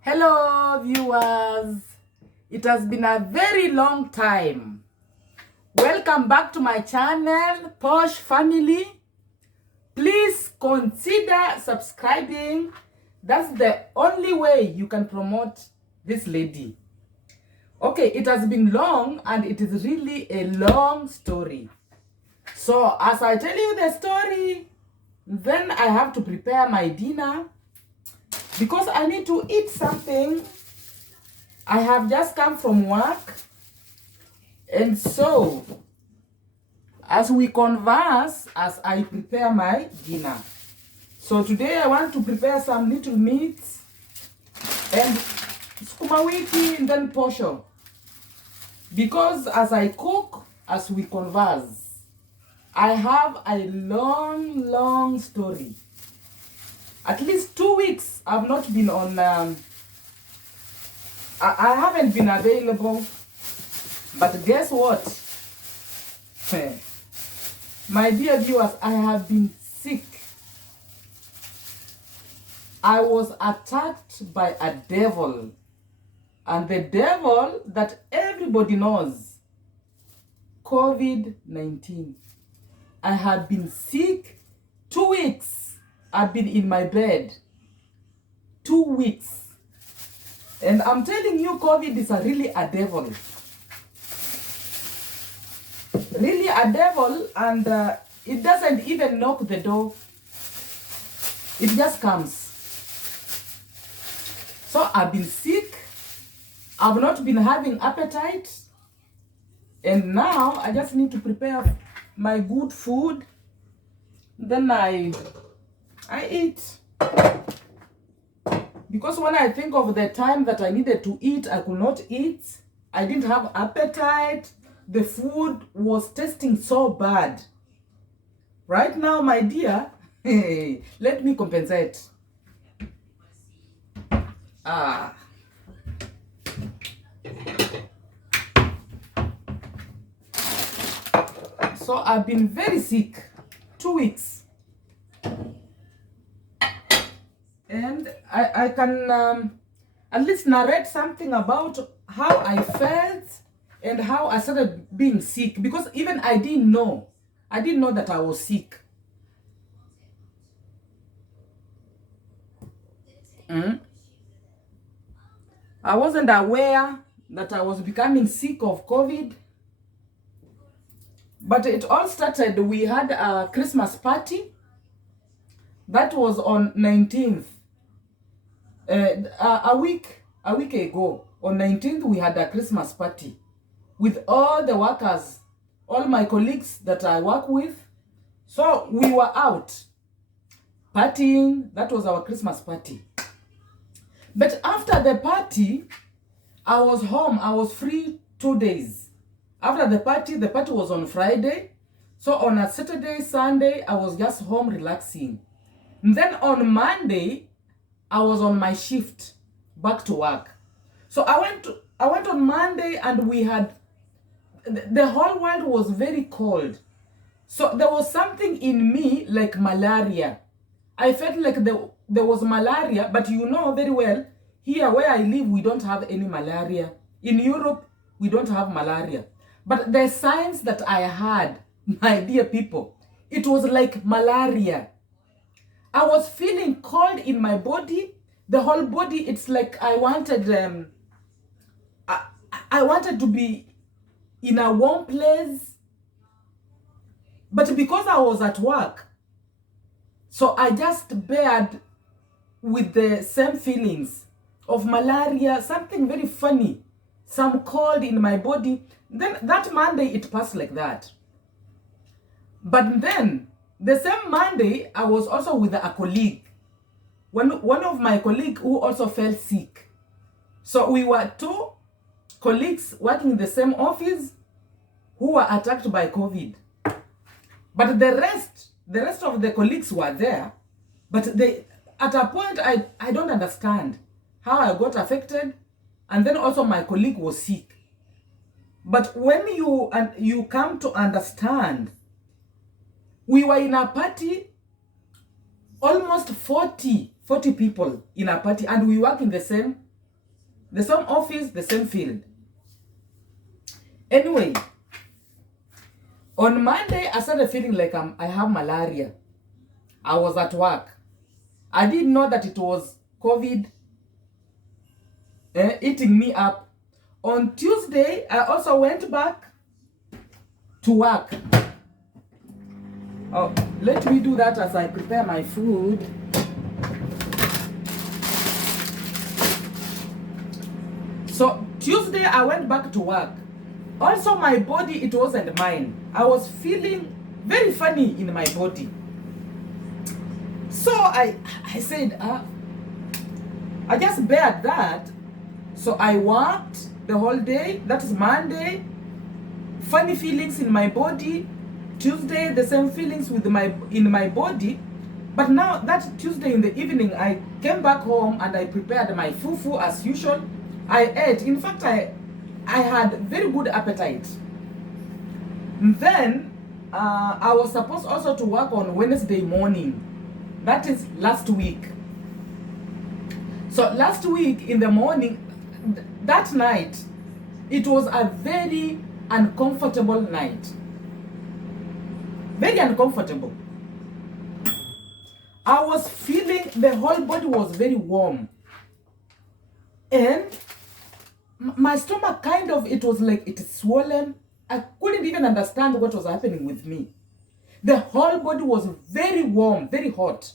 Hello viewers, it has been a very long time. Welcome back to my channel, Posh Family. Please consider subscribing. That's the only way you can promote this lady. Okay, it has been long and it is really a long story. So as I tell you the story, then I have to prepare my dinner because I need to eat something. I have just come from work, and so as we converse, as I prepare my dinner. So today I want to prepare some little meats and sukuma wiki and then posho. Because as I cook, as we converse, I have a long story. At least 2 weeks I've not been on, I haven't been available. But guess what? My dear viewers, I have been sick. I was attacked by a devil. And the devil that everybody knows, COVID-19. I have been sick 2 weeks. I've been in my bed 2 weeks. And I'm telling you, COVID is really a devil. Really a devil, and it doesn't even knock the door. It just comes. So I've been sick. I've not been having appetite. And now I just need to prepare my good food. Then I eat. Because when I think of the time that I needed to eat, I could not eat. I didn't have appetite. The food was tasting so bad. Right now, my dear, let me compensate. So I've been very sick, 2 weeks. And I can at least narrate something about how I felt and how I started being sick, because even I didn't know that I was sick. I wasn't aware that I was becoming sick of COVID. But it all started, we had a Christmas party. That was on 19th. A week ago, on 19th, we had a Christmas party with all the workers, all my colleagues that I work with. So we were out partying. That was our Christmas party. But after the party, I was home. I was free 2 days. After the party was on Friday. So on a Saturday, Sunday, I was just home relaxing. And then on Monday, I was on my shift, back to work. So I went on Monday, and we had, the whole world was very cold. So there was something in me like malaria. I felt like there was malaria, but you know very well, here where I live, we don't have any malaria. In Europe, we don't have malaria. But the signs that I had, my dear people, it was like malaria. I was feeling cold in my body. The whole body, it's like I wanted I wanted to be in a warm place. But because I was at work, so I just bared with the same feelings of malaria, something very funny, some cold in my body. Then that Monday, it passed like that. But then, the same Monday, I was also with a colleague. One of my colleagues who also fell sick. So we were 2 colleagues working in the same office who were attacked by COVID. But the rest of the colleagues were there. But at a point, I don't understand how I got affected. And then also my colleague was sick. But when you come to understand, we were in a party, almost 40 40 people in a party, and we work in the same office, the same field. Anyway, on Monday, I started feeling like I have malaria. I was at work. I didn't know that it was COVID eating me up. On Tuesday, I also went back to work. Oh, let me do that as I prepare my food. So Tuesday, I went back to work. Also, my body, it wasn't mine. I was feeling very funny in my body. So I said, I just bared that. So I worked the whole day. That is Monday. Funny feelings in my body. Tuesday, the same feelings in my body. But now that Tuesday in the evening, I came back home and I prepared my fufu as usual. I ate. In fact, I had very good appetite. Then I was supposed also to work on Wednesday morning. That is last week. So last week in the morning, that night, it was a very uncomfortable night. Very uncomfortable. I was feeling the whole body was very warm. And my stomach it was like it is swollen. I couldn't even understand what was happening with me. The whole body was very warm, very hot.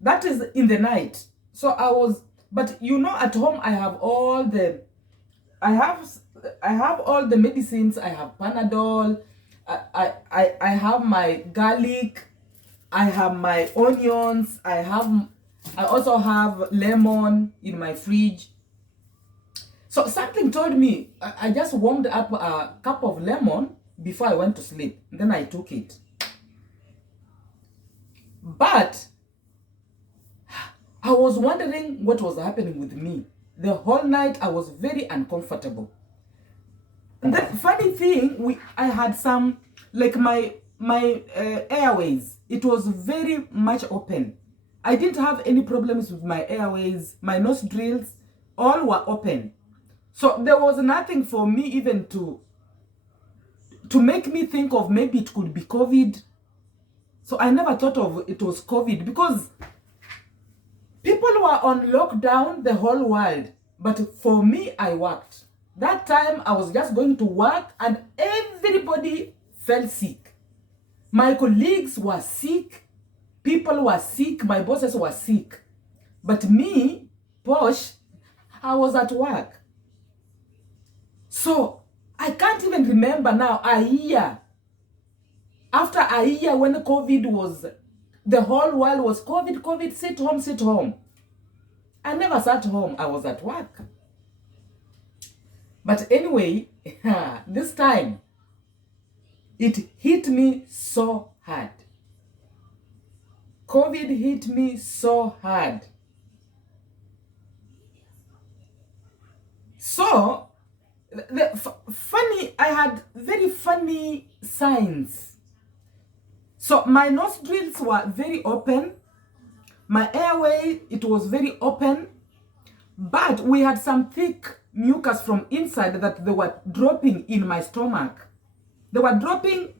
That is in the night. So I was, but at home I have all the medicines. I have Panadol. I have my garlic. I have my onions. I also have lemon in my fridge. So something told me, I just warmed up a cup of lemon before I went to sleep. Then I took it. But I was wondering what was happening with me. The whole night I was very uncomfortable. And the funny thing, I had some, like my airways, it was very much open. I didn't have any problems with my airways. My nostrils, all were open. So there was nothing for me even to make me think of maybe it could be COVID. So I never thought of it was COVID because people were on lockdown, the whole world. But for me, I worked. That time I was just going to work and everybody fell sick. My colleagues were sick. People were sick. My bosses were sick. But me, Posh, I was at work. So I can't even remember now a year. After a year when COVID was, the whole world was COVID, sit home. I never sat home. I was at work. But anyway, this time, it hit me so hard. COVID hit me so hard. So, I had very funny signs. So my nostrils were very open. My airway, it was very open. But we had some thick mucus from inside that they were dropping in my stomach. They were dropping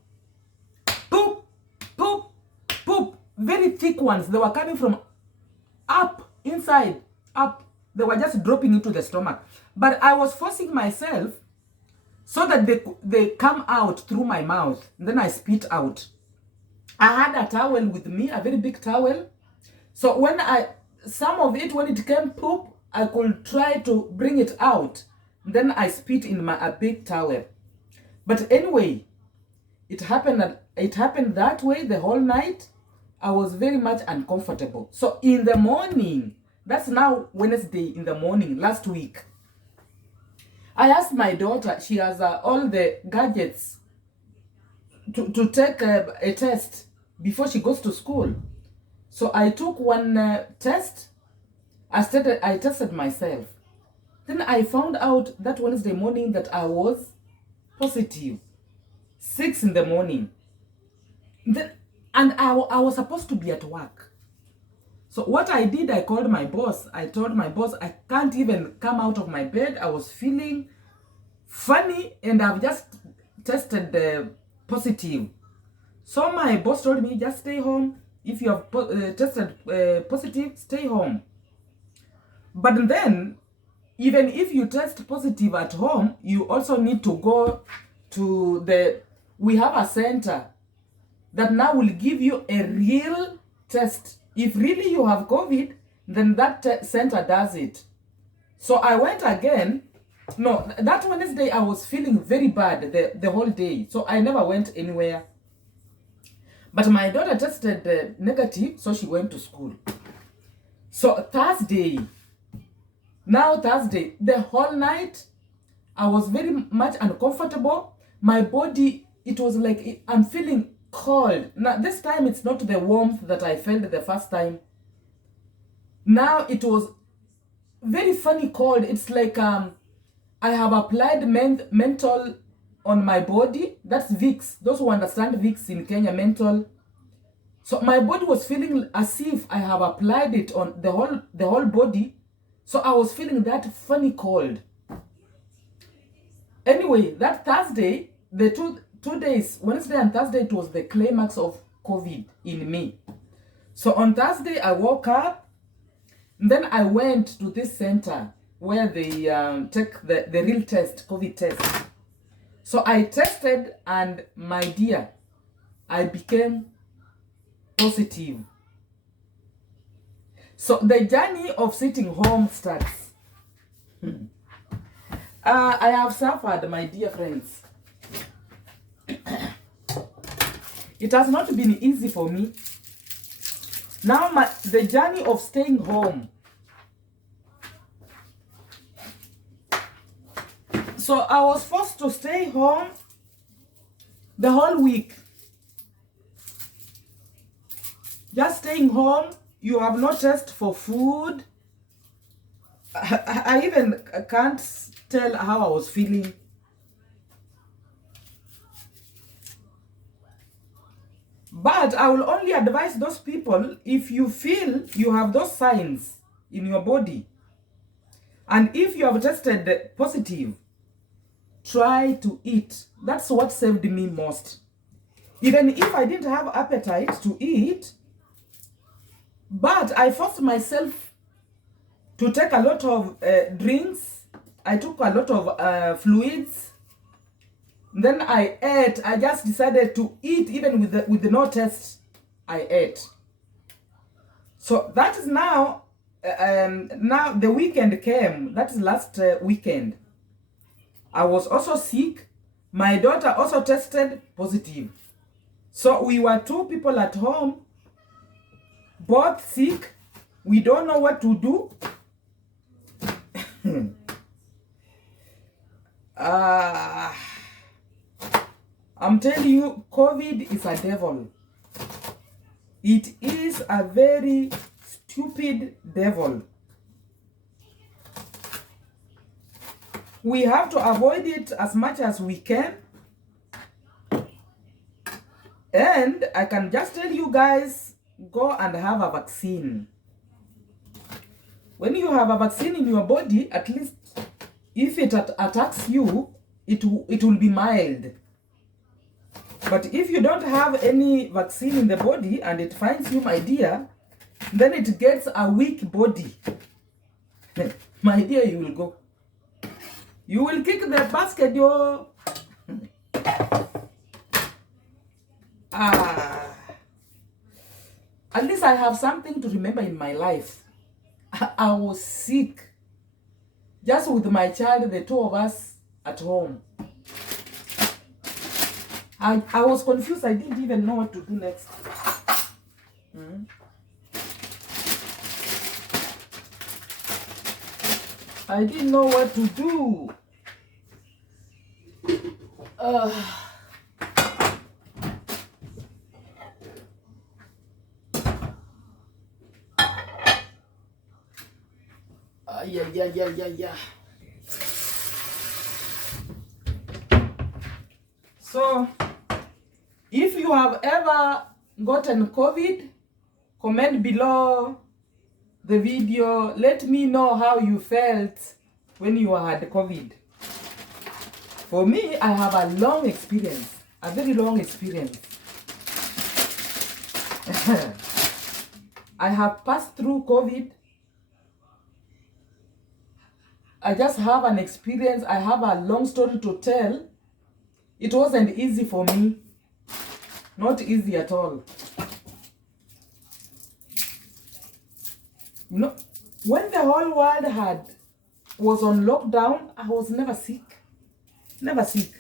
poop, poop, poop. Very thick ones. They were coming from up, inside, up. They were just dropping into the stomach. But I was forcing myself so that they come out through my mouth. And then I spit out. I had a towel with me, a very big towel. So when some of it, when it came poop, I could try to bring it out. Then I spit in a big towel. But anyway, it happened that way the whole night. I was very much uncomfortable. So in the morning, that's now Wednesday in the morning, last week, I asked my daughter, she has all the gadgets to take a test before she goes to school. So I took one test. I tested myself. Then I found out that Wednesday morning that I was positive. 6 in the morning. And I was supposed to be at work. So what I did, I called my boss. I told my boss, I can't even come out of my bed. I was feeling funny and I've just tested the positive. So my boss told me, just stay home. If you have tested positive, stay home. But then, even if you test positive at home, you also need to go to we have a center that now will give you a real test. If really you have COVID, then that center does it. So I went again. No, that Wednesday I was feeling very bad the whole day. So I never went anywhere. But my daughter tested negative, so she went to school. So Thursday, the whole night, I was very much uncomfortable. My body, it was like I'm feeling cold. Now, this time it's not the warmth that I felt the first time. Now it was very funny cold. It's like I have applied menthol on my body. That's Vicks. Those who understand Vicks in Kenya, menthol. So my body was feeling as if I have applied it on the whole body. So I was feeling that funny cold. Anyway, that Thursday, the two days, Wednesday and Thursday, it was the climax of COVID in me. So on Thursday, I woke up, and then I went to this center where they take the real test, COVID test. So I tested, and my dear, I became positive. So the journey of sitting home starts. I have suffered, my dear friends. It has not been easy for me. Now the journey of staying home. So I was forced to stay home the whole week. Just staying home. You have no taste for food. I even can't tell how I was feeling. But I will only advise those people, if you feel you have those signs in your body, and if you have tested positive, try to eat. That's what saved me most. Even if I didn't have appetite to eat, but I forced myself to take a lot of drinks. I took a lot of fluids. Then I ate. I just decided to eat even with the no taste. I ate. So that is now. Now the weekend came. That is last weekend. I was also sick. My daughter also tested positive. So we were two people at home, both sick. We don't know what to do. I'm telling you, COVID is a devil. It is a very stupid devil. We have to avoid it as much as we can. And I can just tell you guys, go and have a vaccine. When you have a vaccine in your body, at least if it attacks you, it will be mild. But if you don't have any vaccine in the body and it finds you, my dear, then it gets a weak body. My dear, you will go. You will kick the basket, yo. At least I have something to remember in my life. I was sick. Just with my child, the two of us at home. I was confused. I didn't even know what to do next. I didn't know what to do. Yeah. So, if you have ever gotten COVID, comment below the video. Let me know how you felt when you had COVID. For me, I have a long experience, a very long experience. I have passed through COVID. I just have an experience. I have a long story to tell. It wasn't easy for me. Not easy at all. You know, when the whole world was on lockdown, I was never sick. Never sick.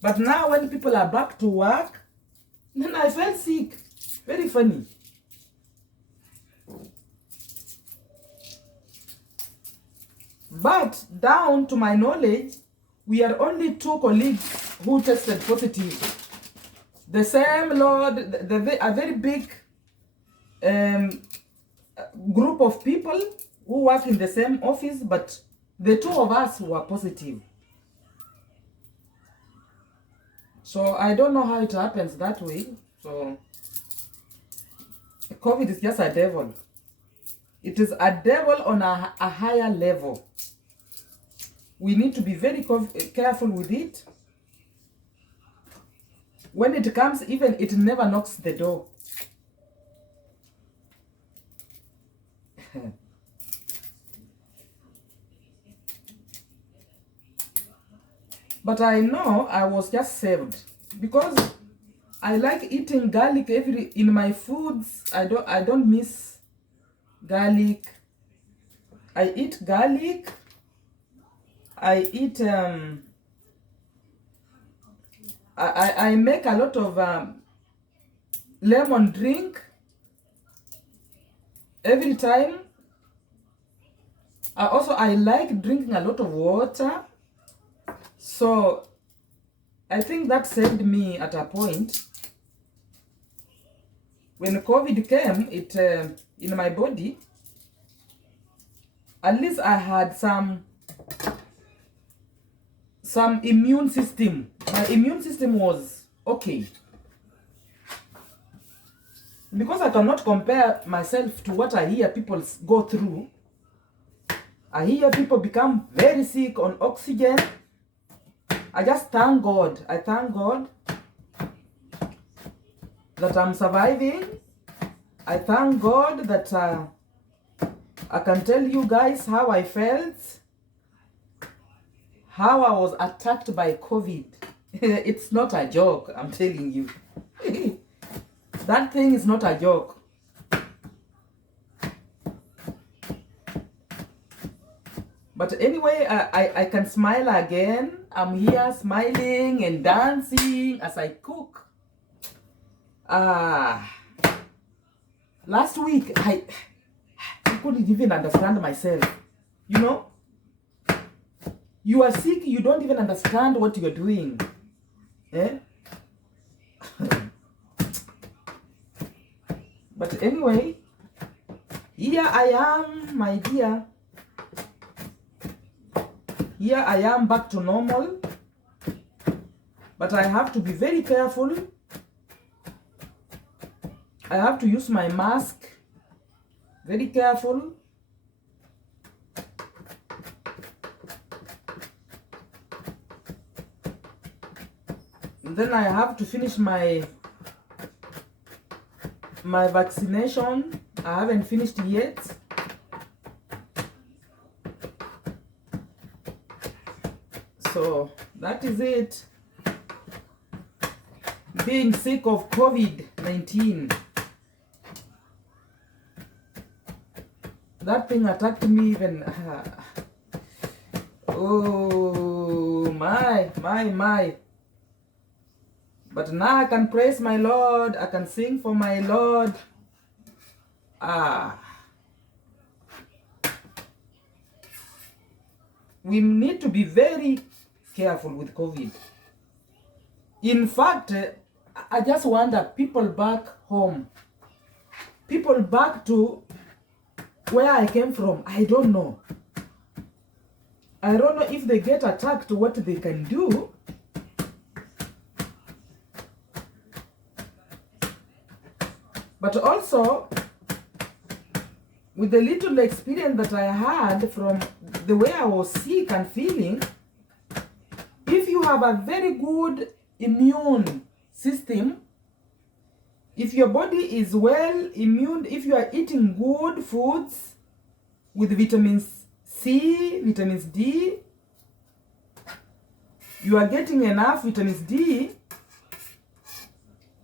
But now when people are back to work, then I felt sick. Very funny. But down to my knowledge, we are only 2 colleagues who tested positive. The same Lord, a very big group of people who work in the same office, but the 2 of us were positive. So I don't know how it happens that way. So COVID is just a devil. It is a devil on a higher level. We need to be very careful with it. When it comes, even it never knocks the door. But I know I was just saved because I like eating garlic in my foods. I don't miss garlic. I eat garlic. I eat I make a lot of lemon drink every time. I like drinking a lot of water. So I think that saved me at a point. When COVID came, in my body, at least I had some immune system. My immune system was okay. Because I cannot compare myself to what I hear people go through. I hear people become very sick on oxygen. I just thank God. I thank God that I'm surviving. I thank God that I can tell you guys how I felt, how I was attacked by COVID. It's not a joke, I'm telling you. That thing is not a joke. But anyway, I can smile again. I'm here smiling and dancing as I cook. Last week, I couldn't even understand myself. You know? You are sick, you don't even understand what you're doing. Eh? But anyway, here I am, my dear. Here I am back to normal. But I have to be very careful. I have to use my mask. Very careful. And then I have to finish my vaccination. I haven't finished yet. So that is it. Being sick of COVID-19. That thing attacked me even. Oh my. But now I can praise my Lord. I can sing for my Lord. We need to be very careful with COVID. In fact, I just wonder, people back home, people back to where I came from, I don't know. I don't know if they get attacked, what they can do. But also, with the little experience that I had from the way I was sick and feeling, if you have a very good immune system, if your body is well immune, if you are eating good foods with vitamins C, vitamins D, you are getting enough vitamins D,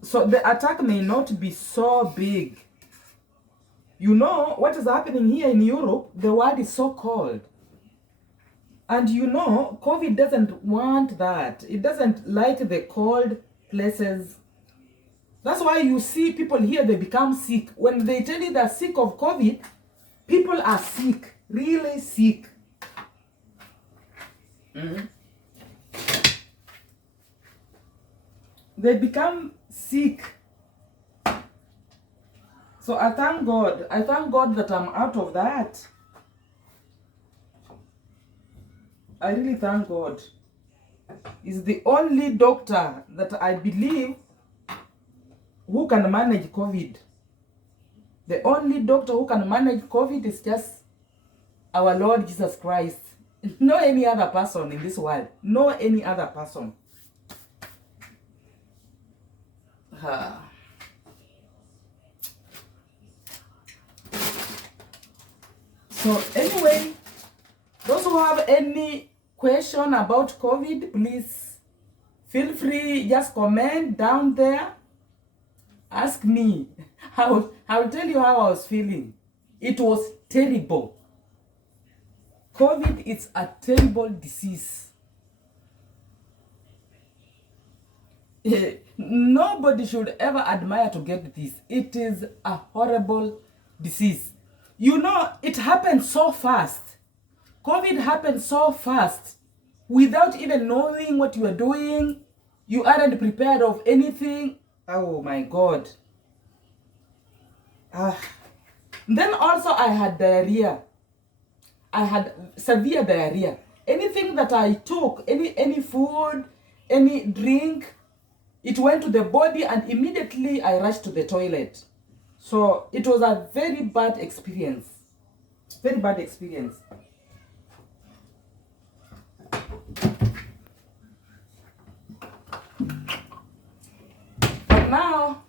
so the attack may not be so big. You know what is happening here in Europe? The world is so cold. And you know, COVID doesn't want that. It doesn't like the cold places. That's why you see people here, they become sick. When they tell you they're sick of COVID, people are sick, really sick. They become sick. So I thank God. I thank God that I'm out of that. I really thank God. He's the only doctor that I believe who can manage COVID. The only doctor who can manage COVID is just our Lord Jesus Christ. No any other person in this world. No any other person. So anyway, those who have any question about COVID, please feel free, just comment down there. Ask me. I'll tell you how I was feeling. It was terrible. COVID is a terrible disease. Nobody should ever admire to get this. It is a horrible disease. You know, it happened so fast. COVID happened so fast. Without even knowing what you are doing, you aren't prepared of anything. Oh my God. Then also I had diarrhea. I had severe diarrhea. Anything that I took, any food, any drink, it went to the body and immediately I rushed to the toilet. So it was a very bad experience. Very bad experience. But now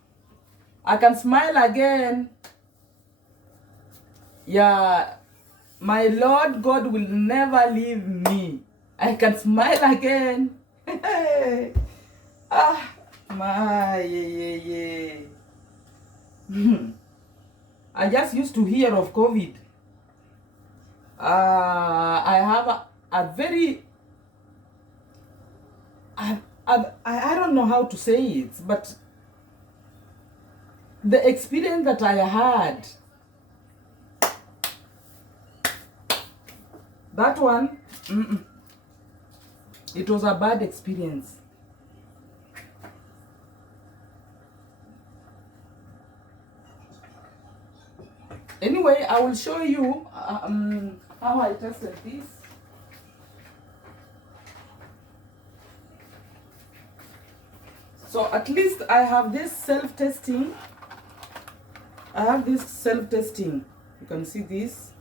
I can smile again. Yeah, my Lord God will never leave me. I can smile again. I just used to hear of COVID. I have a very, I don't know how to say it, but the experience that I had, that one, it was a bad experience. Anyway, I will show you how I tested this. So at least I have this self-testing. I have this self-testing. You can see this.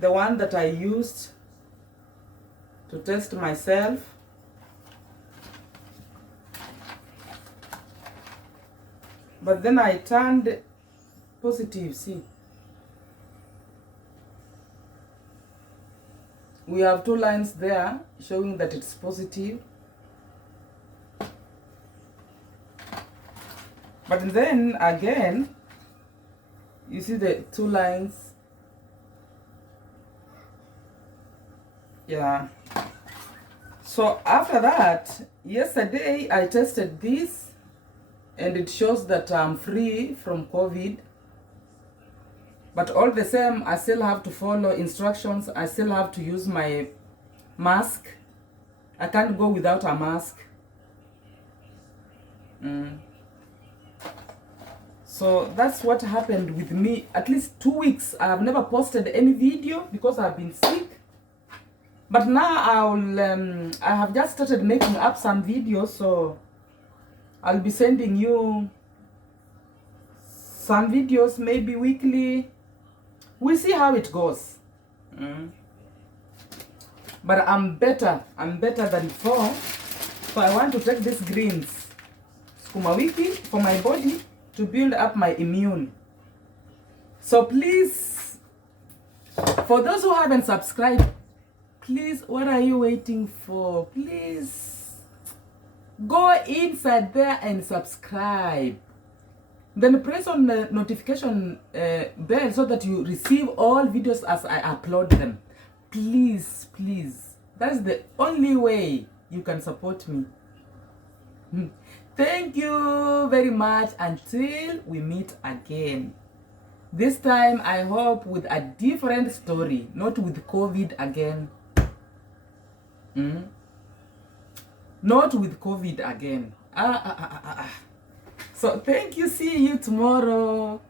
The one that I used to test myself. But then I turned positive, see. We have 2 lines there showing that it's positive. But then again, you see the 2 lines. Yeah. So after that, yesterday I tested this and it shows that I'm free from COVID. But all the same, I still have to follow instructions. I still have to use my mask. I can't go without a mask. So that's what happened with me. At least 2 weeks, I have never posted any video because I've been sick. But now I have just started making up some videos, so I'll be sending you some videos maybe weekly. We see how it goes. But I'm better than before. So I want to take these greens, sukuma wiki, for my body to build up my immune. So please, for those who haven't subscribed, please, what are you waiting for? Please go inside there and subscribe. Then press on the notification bell so that you receive all videos as I upload them. Please, please. That's the only way you can support me. Thank you very much until we meet again. This time, I hope with a different story, not with COVID again. Not with COVID again. So thank you. See you tomorrow.